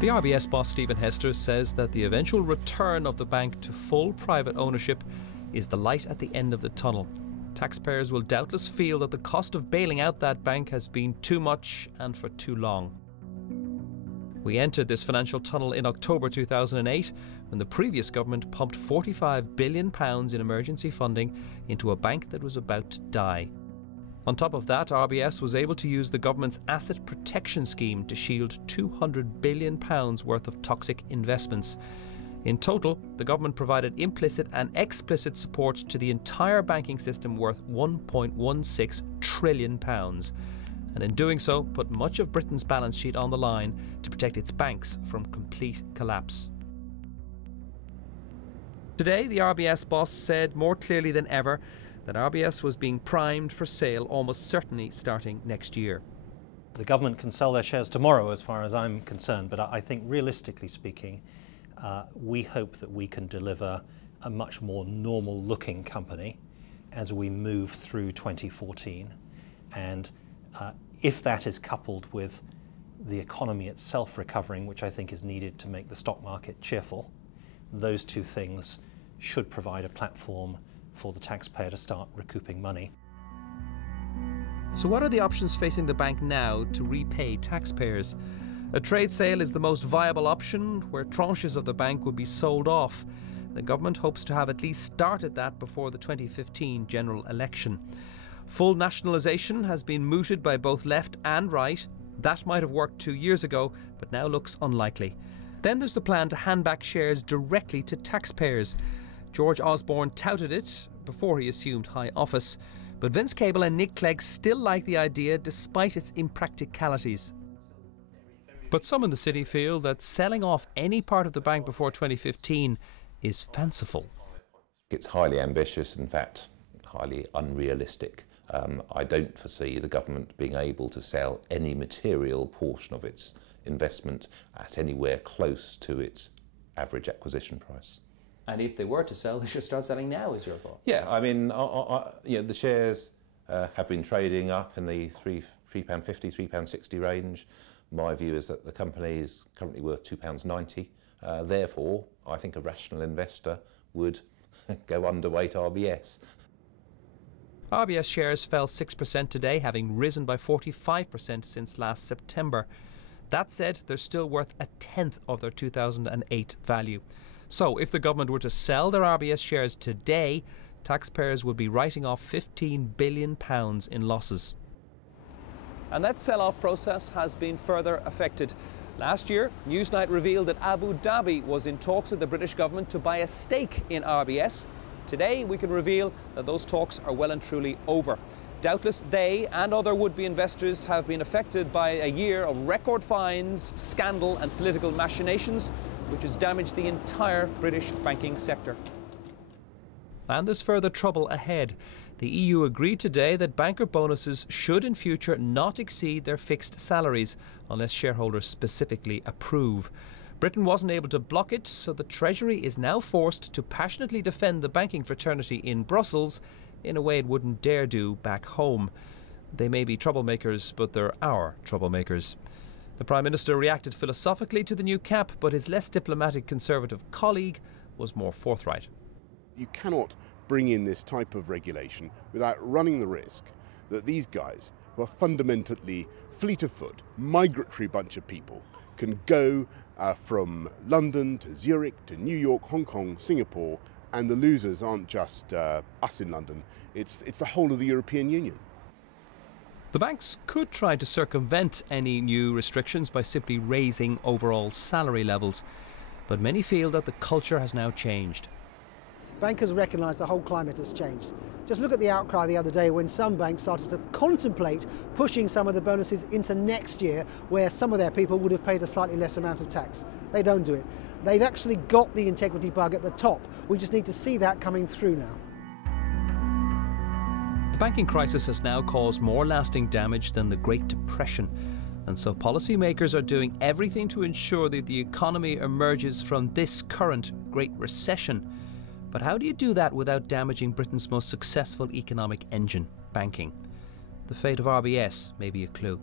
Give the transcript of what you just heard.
The RBS boss Stephen Hester says that the eventual return of the bank to full private ownership is the light at the end of the tunnel. Taxpayers will doubtless feel that the cost of bailing out that bank has been too much and for too long. We entered this financial tunnel in October 2008 when the previous government pumped £45 billion in emergency funding into a bank that was about to die. On top of that, RBS was able to use the government's asset protection scheme to shield £200 billion worth of toxic investments. In total, the government provided implicit and explicit support to the entire banking system worth £1.16 trillion. And in doing so, put much of Britain's balance sheet on the line to protect its banks from complete collapse. Today, the RBS boss said more clearly than ever that RBS was being primed for sale almost certainly starting next year. The government can sell their shares tomorrow as far as I'm concerned, but I think realistically speaking, we hope that we can deliver a much more normal looking company as we move through 2014. And if that is coupled with the economy itself recovering, which I think is needed to make the stock market cheerful, those two things should provide a platform for the taxpayer to start recouping money. So what are the options facing the bank now to repay taxpayers? A trade sale is the most viable option, where tranches of the bank would be sold off. The government hopes to have at least started that before the 2015 general election. Full nationalisation has been mooted by both left and right. That might have worked 2 years ago, but now looks unlikely. Then there's the plan to hand back shares directly to taxpayers. George Osborne touted it before he assumed high office, but Vince Cable and Nick Clegg still like the idea despite its impracticalities. But some in the city feel that selling off any part of the bank before 2015 is fanciful. It's highly ambitious, in fact, highly unrealistic. I don't foresee the government being able to sell any material portion of its investment at anywhere close to its average acquisition price. And if they were to sell, they should start selling now, is your thought? Yeah, I mean, the shares have been trading up in the £3.50, £3.60 range. My view is that the company is currently worth £2.90. Therefore, I think a rational investor would go underweight RBS. RBS shares fell 6% today, having risen by 45% since last September. That said, they're still worth a tenth of their 2008 value. So if the government were to sell their RBS shares today, taxpayers would be writing off £15 billion in losses. And that sell-off process has been further affected. Last year, Newsnight revealed that Abu Dhabi was in talks with the British government to buy a stake in RBS. Today, we can reveal that those talks are well and truly over. Doubtless they and other would-be investors have been affected by a year of record fines, scandal and political machinations, which has damaged the entire British banking sector. And there's further trouble ahead. The EU agreed today that banker bonuses should in future not exceed their fixed salaries unless shareholders specifically approve. Britain wasn't able to block it, so the Treasury is now forced to passionately defend the banking fraternity in Brussels in a way it wouldn't dare do back home. They may be troublemakers, but they're our troublemakers. The Prime Minister reacted philosophically to the new cap, but his less diplomatic Conservative colleague was more forthright. You cannot bring in this type of regulation without running the risk that these guys, who are fundamentally fleet of foot, migratory bunch of people, can go from London to Zurich to New York, Hong Kong, Singapore, and the losers aren't just us in London, it's the whole of the European Union. The banks could try to circumvent any new restrictions by simply raising overall salary levels, but many feel that the culture has now changed. Bankers recognise the whole climate has changed. Just look at the outcry the other day when some banks started to contemplate pushing some of the bonuses into next year, where some of their people would have paid a slightly less amount of tax. They don't do it. They've actually got the integrity bug at the top. We just need to see that coming through now. The banking crisis has now caused more lasting damage than the Great Depression, and so policymakers are doing everything to ensure that the economy emerges from this current Great Recession. But how do you do that without damaging Britain's most successful economic engine, banking? The fate of RBS may be a clue.